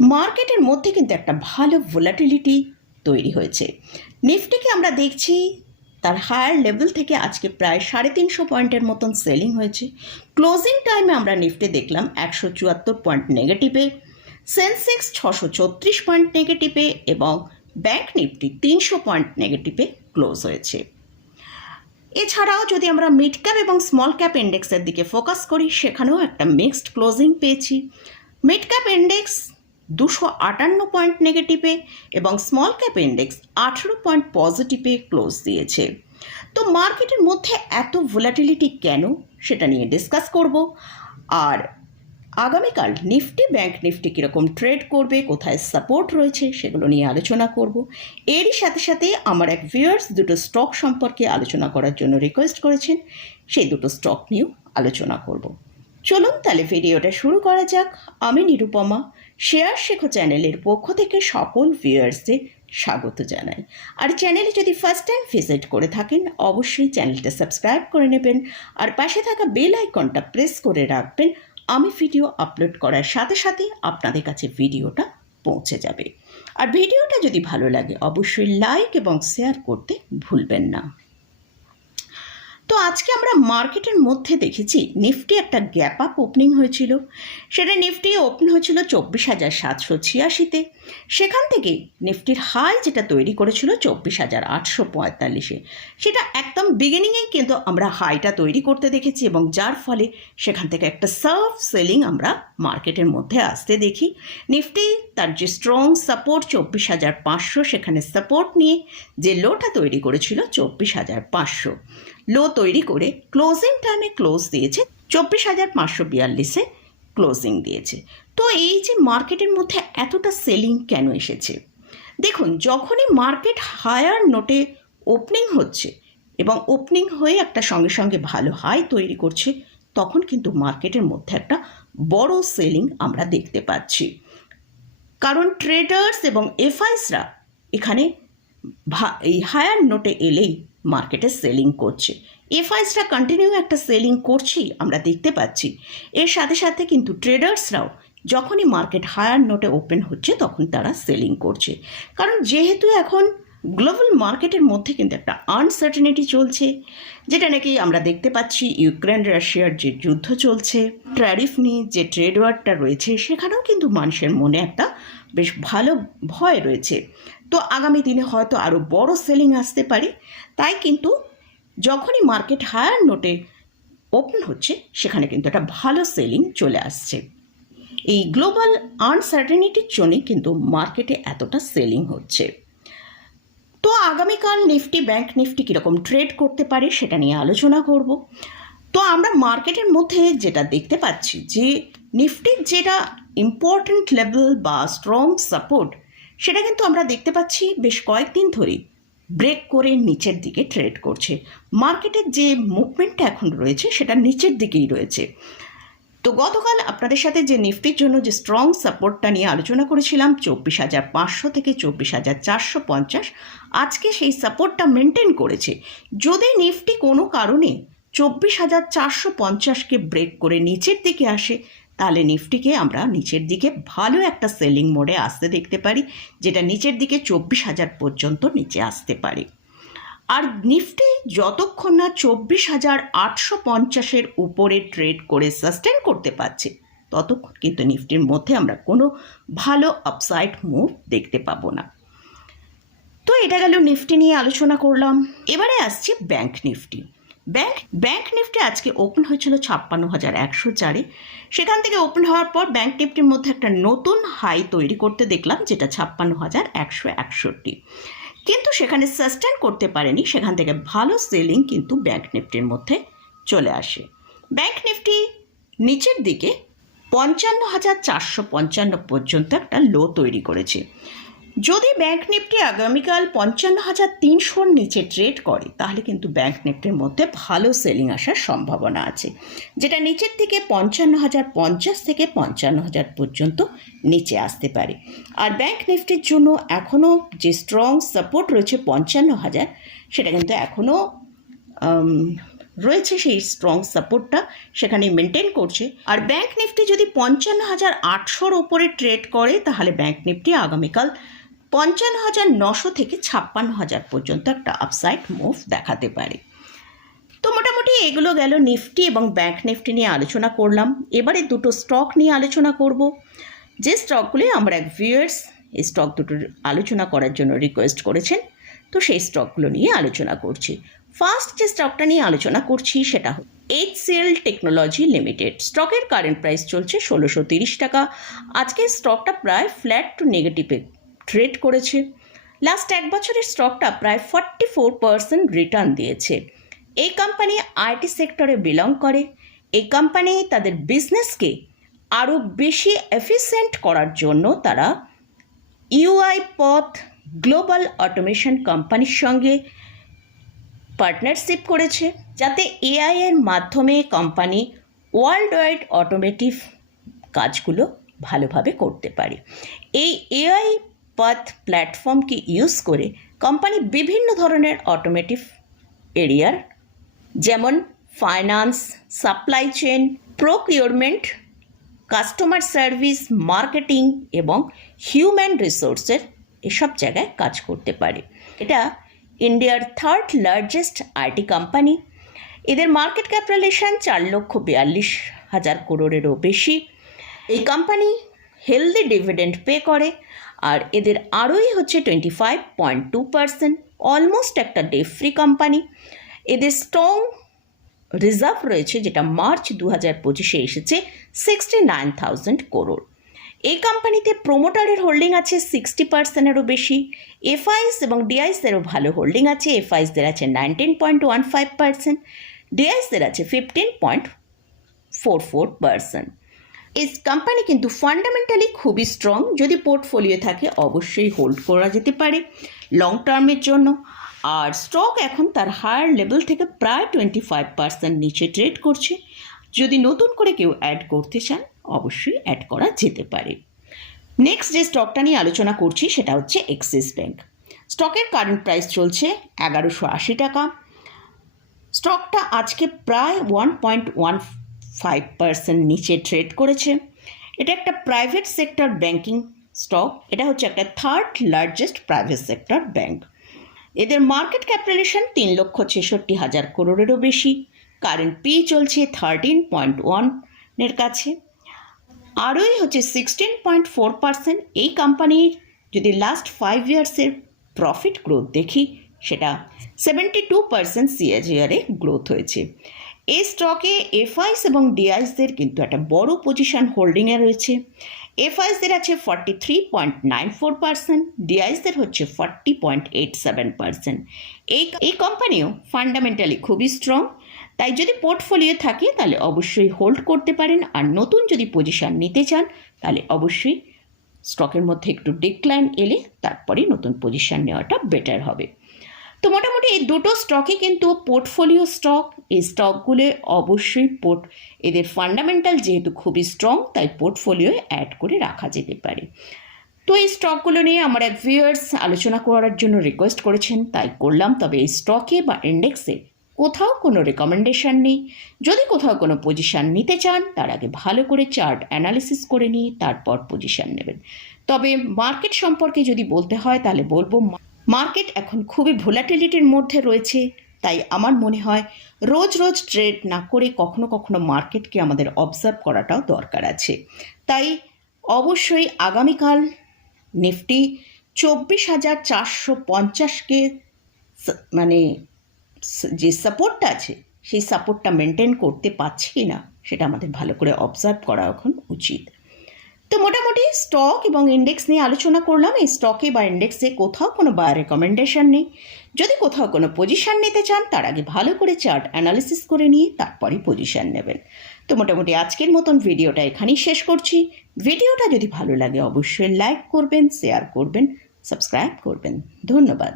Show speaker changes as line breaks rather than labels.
মার্কেটের মধ্যে কিন্তু একটা ভালো ভোলাটিলিটি তৈরি হয়েছে। নিফটিকে আমরা দেখছি, তার হায়ার লেভেল থেকে আজকে প্রায় সাড়ে তিনশো পয়েন্টের মতন সেলিং হয়েছে। ক্লোজিং টাইমে আমরা নিফটি দেখলাম একশো চুয়াত্তর পয়েন্ট নেগেটিভে সেন্সেক্স ছশো চৌত্রিশ পয়েন্ট নেগেটিভে এবং ব্যাংক নিফটি তিনশো পয়েন্ট নেগেটিভে ক্লোজ হয়েছে। এছাড়াও যদি আমরা মিড ক্যাপ এবং স্মল ক্যাপ ইন্ডেক্সের দিকে ফোকাস করি, সেখানেও একটা মিক্সড ক্লোজিং পেয়েছি। মিড ক্যাপ ইন্ডেক্স দুশো আটান্ন পয়েন্ট নেগেটিভে এবং স্মল ক্যাপ ইন্ডেক্স আঠেরো পয়েন্ট পজিটিভে ক্লোজ দিয়েছে। তো মার্কেটের মধ্যে এত ভোলাটিলিটি কেন? সেটা নিয়ে ডিসকাস করব। আর আগামীকাল নিফটি ব্যাংক নিফটি কীরকম ট্রেড করবে, কোথায় সাপোর্ট রয়েছে সেগুলো নিয়ে আলোচনা করব। এরই সাথে সাথে আমার এক ভিউয়ার্স দুটো স্টক সম্পর্কে আলোচনা করার জন্য রিকোয়েস্ট করেছেন, সেই দুটো স্টক নিয়েও আলোচনা করব। চলুন তাহলে ভিডিওটা শুরু করা যাক। আমি নিরুপমা শেয়ার শেখো চ্যানেলের পক্ষ থেকে সকল ভিউয়ার্সদের স্বাগত জানাই। আর চ্যানেলে যদি ফার্স্ট টাইম ভিজিট করে থাকেন, অবশ্যই চ্যানেলটা সাবস্ক্রাইব করে নেবেন আর পাশে থাকা বেল আইকনটা প্রেস করে রাখবেন। আমি ভিডিও আপলোড করার সাথে সাথে আপনাদের কাছে ভিডিওটা পৌঁছে যাবে। আর ভিডিওটা যদি ভালো লাগে, অবশ্যই লাইক এবং শেয়ার করতে ভুলবেন না। তো আজকে আমরা মার্কেটের মধ্যে দেখেছি নিফটি একটা গ্যাপ আপ ওপেনিং হয়েছিল। সেটা নিফটি ওপেন হয়েছিল চব্বিশ হাজার সাতশো ছিয়াশিতে। সেখান থেকে নিফটির হাই যেটা তৈরি করেছিল চব্বিশ হাজার আটশো পঁয়তাল্লিশে। সেটা একদম বিগিনিংয়েই কিন্তু আমরা হাইটা তৈরি করতে দেখেছি এবং যার ফলে সেখান থেকে একটা সার্ভ সেলিং আমরা মার্কেটের মধ্যে আসতে দেখি। নিফটি তার যে স্ট্রং সাপোর্ট চব্বিশ হাজার পাঁচশো, সেখানে সাপোর্ট নিয়ে যে লোটা তৈরি করেছিল চব্বিশ হাজার পাঁচশো। লো তৈরি করে ক্লোজিং টাইমে ক্লোজ দিয়েছে, চব্বিশ হাজার পাঁচশো বিয়াল্লিশে ক্লোজিং দিয়েছে। তো এই যে মার্কেটের মধ্যে এতটা সেলিং কেন এসেছে? দেখুন, যখনই মার্কেট হায়ার নোটে ওপেনিং হচ্ছে এবং ওপেনিং হয়ে একটা সঙ্গে সঙ্গে ভালো হাই তৈরি করছে, তখন কিন্তু মার্কেটের মধ্যে একটা বড় সেলিং আমরা দেখতে পাচ্ছি। কারণ ট্রেডার্স এবং এফআইসরা এখানে এই হায়ার নোটে এলেই মার্কেটে সেলিং করছে। এফআইসরা কন্টিনিউ একটা সেলিং করছেই, আমরা দেখতে পাচ্ছি। এর সাথে সাথে কিন্তু ট্রেডার্সরাও যখনই মার্কেট হায়ার নোটে ওপেন হচ্ছে, তখন তারা সেলিং করছে। কারণ যেহেতু এখন গ্লোবাল মার্কেটের মধ্যে কিন্তু একটা আনসার্টেনিটি চলছে, যেটা নাকি আমরা দেখতে পাচ্ছি ইউক্রেন রাশিয়ার যে যুদ্ধ চলছে ট্যারিফ নিয়ে যে ট্রেড ওয়ারটা রয়েছে, সেখানেও কিন্তু মানুষের মনে একটা বেশ ভালো ভয় রয়েছে। তো আগামী দিনে হয়তো আরও বড় সেলিং আসতে পারে। তাই কিন্তু যখনই মার্কেট হায়ার নোটে ওপেন হচ্ছে, সেখানে কিন্তু একটা ভালো সেলিং চলে আসছে। এই গ্লোবাল আনসার্টেনিটির জন্যই কিন্তু মার্কেটে এতটা সেলিং হচ্ছে। তো আগামীকাল নিফটি ব্যাংক নিফটি কীরকম ট্রেড করতে পারে, সেটা নিয়ে আলোচনা করব। তো আমরা মার্কেটের মধ্যে যেটা দেখতে পাচ্ছি যে নিফটির যেটা ইম্পর্ট্যান্ট লেভেল বা স্ট্রং সাপোর্ট সেটা কিন্তু আমরা দেখতে পাচ্ছি বেশ কয়েকদিন ধরেই ব্রেক করে নিচের দিকে ট্রেড করছে। মার্কেটের যে মুভমেন্টটা এখন রয়েছে, সেটা নিচের দিকেই রয়েছে। তো গতকাল আপনাদের সাথে যে নিফটির জন্য যে স্ট্রং সাপোর্টটা নিয়ে আলোচনা করেছিলাম, চব্বিশ হাজার পাঁচশো থেকে চব্বিশ হাজার চারশো পঞ্চাশ, আজকে সেই সাপোর্টটা মেনটেন করেছে। যদি নিফটি কোনো কারণে চব্বিশ হাজার চারশো পঞ্চাশকে ব্রেক করে নিচের দিকে আসে তাহলে নিফটিকে আমরা নিচের দিকে ভালো একটা সেলিং মোডে আসতে দেখতে পারি, যেটা নিচের দিকে চব্বিশ হাজার পর্যন্ত নিচে আসতে পারে। আর নিফটি যতক্ষণ না চব্বিশ হাজার আটশো পঞ্চাশের উপরে ট্রেড করে সাস্টেন করতে পারছে, ততক্ষণ কিন্তু নিফটির মধ্যে আমরা কোনো ভালো আপসাইড মুভ দেখতে পাবো না। তো এটা গেল নিফটি নিয়ে আলোচনা করলাম। এবারে আসছে bank Nifty. Bank bank Nifty আজকে ওপেন হয়েছিল ছাপ্পান্ন হাজার একশো চারে। সেখান থেকে ওপেন হওয়ার পর ব্যাংক নিফটির মধ্যে একটা নতুন হাই তৈরি করতে দেখলাম, যেটা ছাপ্পান্ন হাজার একশো একষট্টি। কিন্তু সেখানে সাস্টেন করতে পারেনি, সেখান থেকে ভালো সেলিং কিন্তু ব্যাংক নিফটির মধ্যে চলে আসে। ব্যাংক নিফটি নিচের দিকে পঞ্চান্ন হাজার চারশো পঞ্চান্ন পর্যন্ত একটা লো তৈরি করেছে। যদি ব্যাংক নিফটি আগামীকাল পঞ্চান্ন হাজার তিনশোর নিচে ট্রেড করে, তাহলে কিন্তু ব্যাংক নিফটির মধ্যে ভালো সেলিং আসার সম্ভাবনা আছে। যেটা নিচের থেকে পঞ্চান্ন হাজার পঞ্চাশ থেকে পঞ্চান্ন হাজার পর্যন্ত নিচে আসতে পারে। আর ব্যাংক নিফটির জন্য এখনও যে স্ট্রং সাপোর্ট রয়েছে পঞ্চান্ন হাজার, সেটা কিন্তু এখনও রয়েছে সেই স্ট্রং সাপোর্টটা সেখানে মেনটেন করছে। আর ব্যাংক নিফটি যদি পঞ্চান্ন হাজার আটশোর ওপরে ট্রেড করে, তাহলে ব্যাংক নিফটি আগামীকাল পঞ্চান্ন হাজার নশো থেকে ছাপ্পান্ন হাজার পর্যন্ত একটা আপসাইড মুভ দেখাতে পারে। তো মোটামুটি এগুলো গেল নিফটি এবং ব্যাংক নিফটি নিয়ে আলোচনা করলাম। এবারে দুটো স্টক নিয়ে আলোচনা করব। যে স্টকগুলি আমরা এক ভিউয়ার্স এই স্টক দুটোর আলোচনা করার জন্য রিকোয়েস্ট করেছেন, তো সেই স্টকগুলো নিয়ে আলোচনা করছি। ফার্স্ট যে স্টকটা নিয়ে আলোচনা করছি সেটা এইচ সিএল টেকনোলজি লিমিটেড স্টকের কারেন্ট প্রাইস চলছে ষোলোশো তিরিশ টাকা। আজকে স্টকটা প্রায় ফ্ল্যাট টু নেগেটিভে ট্রেড করেছে। লাস্ট এক বছরের স্টকটা প্রায় ফর্টি ফোর পার্সেন্ট রিটার্ন দিয়েছে। এই কোম্পানি আইটি সেক্টরে বিলং করে। এই কোম্পানি তাদের বিজনেসকে আরও বেশি এফিসিয়েন্ট করার জন্য তারা ইউআই পথ গ্লোবাল অটোমেশন কোম্পানির সঙ্গে পার্টনারশিপ করেছে, যাতে এআই এর মাধ্যমে কোম্পানি ওয়ার্ল্ড ওয়াইড অটোমেটিভ কাজগুলো ভালোভাবে করতে পারে। এই এআই পথ প্ল্যাটফর্মকে ইউজ করে কোম্পানি বিভিন্ন ধরনের অটোমেটিভ এরিয়ার যেমন finance supply chain procurement customer service marketing এবং হিউম্যান রিসোর্সের এসব জায়গায় কাজ করতে পারে। এটা ইন্ডিয়ার থার্ড লার্জেস্ট আইটি কোম্পানি এদের মার্কেট ক্যাপিটালেশন চার লক্ষ বিয়াল্লিশ হাজার করোড়েরও বেশি। এই কোম্পানি হেলদি ডিভিডেন্ড পে করে। আর এদের আরোই হচ্ছে twenty five point two percent almost একটা ডে ফ্রি কোম্পানি এদের স্ট্রং রিজার্ভ রয়েছে, যেটা মার্চ দু হাজার পঁচিশে এসেছে সিক্সটি নাইন থাউজেন্ড করোড় এই কোম্পানিতে প্রোমোটারের হোল্ডিং আছে সিক্সটি পার্সেন্টেরও বেশি। এফআইস এবং ডিআইসেরও ভালো হোল্ডিং আছে এফআইসদের আছে nineteen point one five percent ডিআইসদের আছে fifteen point four four percent এই কোম্পানি কিন্তু ফান্ডামেন্টালি খুবই স্ট্রং যদি পোর্টফোলিও থাকে, অবশ্যই হোল্ড করা যেতে পারে লং টার্মের জন্য। আর স্টক এখন তার হায়ার লেভেল থেকে প্রায় টোয়েন্টি ফাইভ পার্সেন্ট নিচে ট্রেড করছে। যদি নতুন করে কেউ অ্যাড করতে চান, অবশ্যই অ্যাড করা যেতে পারে। নেক্সট যে স্টকটা নিয়ে আলোচনা করছি, সেটা হচ্ছে এক্সিস ব্যাংক স্টকের কারেন্ট প্রাইস চলছে এগারোশো আশি টাকা। স্টকটা আজকে প্রায় one point one five percent নিচে ট্রেড করেছে। এটা একটা প্রাইভেট সেক্টর ব্যাংকিং স্টক এটা হচ্ছে একটা third largest private sector bank এদের মার্কেট ক্যাপিটালেশন তিন লক্ষ ছেষট্টি হাজার করোড়েরও বেশি। কারেন্ট পি চলছে থার্টিন পয়েন্ট ওয়ানের কাছে। আরওই হচ্ছে সিক্সটিন পয়েন্ট ফোর পার্সেন্ট এই কোম্পানির যদি লাস্ট ফাইভ ইয়ার্সের প্রফিট গ্রোথ দেখি, সেটা সেভেন্টি টু পার্সেন্ট সিএজিআরে গ্রোথ হয়েছে। এই স্টকে এফআইস এবং ডিআইসদের কিন্তু একটা বড় পজিশন হোল্ডিংয়ে রয়েছে। এফআইসদের আছে forty three point nine four percent ডিআইসদের হচ্ছে forty point eight seven percent এই এই কোম্পানিও ফান্ডামেন্টালি খুবই স্ট্রং তাই যদি পোর্টফোলিও থাকে, তাহলে অবশ্যই হোল্ড করতে পারেন। আর নতুন যদি পজিশন নিতে চান, তাহলে অবশ্যই স্টকের মধ্যে একটু ডিক্লাইন এলে তারপরে নতুন পজিশন নেওয়াটা বেটার হবে। তো মোটামুটি এই দুটো স্টকে কিন্তু পোর্টফোলিও স্টক এই স্টকগুলো অবশ্যই পোর্ট এদের ফান্ডামেন্টাল যেহেতু খুবই স্ট্রং তাই পোর্টফোলিও অ্যাড করে রাখা যেতে পারে। তো এই স্টকগুলো নিয়ে আমার ভিউয়ার্স আলোচনা করার জন্য রিকোয়েস্ট করেছেন, তাই করলাম। তবে এই স্টকে বা ইন্ডেক্সে কোথাও কোনো রেকমেন্ডেশন নেই। যদি কোথাও কোনো পজিশান নিতে চান, তার আগে ভালো করে চার্ট অ্যানালিসিস করে নিয়ে তারপর পজিশান নেবেন। তবে মার্কেট সম্পর্কে যদি বলতে হয়, তাহলে বলব মার্কেট এখন খুবই ভোলাটিলিটির মধ্যে রয়েছে, তাই আমার মনে হয় রোজ রোজ ট্রেড না করে কখনো কখনো মার্কেটকে আমাদের অবজার্ভ করাটাও দরকার আছে। তাই অবশ্যই আগামীকাল নিফটি চব্বিশ হাজার চারশো পঞ্চাশকে মানে যে সাপোর্টটা আছে, সেই সাপোর্টটা মেনটেন করতে পারছি কি না সেটা আমাদের ভালো করে অবজার্ভ করা এখন উচিত। তো মোটামুটি স্টক এবং ইন্ডেক্স নিয়ে আলোচনা করলাম। এই স্টকে বা ইন্ডেক্সে কোথাও কোনো বা রেকমেন্ডেশন নেই। যদি কোথাও কোনো পজিশন নিতে চান, তার আগে ভালো করে চার্ট অ্যানালিসিস করে নিয়ে তারপরে পজিশান নেবেন। তো মোটামুটি আজকের মতন ভিডিওটা এখানেই শেষ করছি। ভিডিওটা যদি ভালো লাগে, অবশ্যই লাইক করবেন শেয়ার করবেন সাবস্ক্রাইব করবেন। ধন্যবাদ।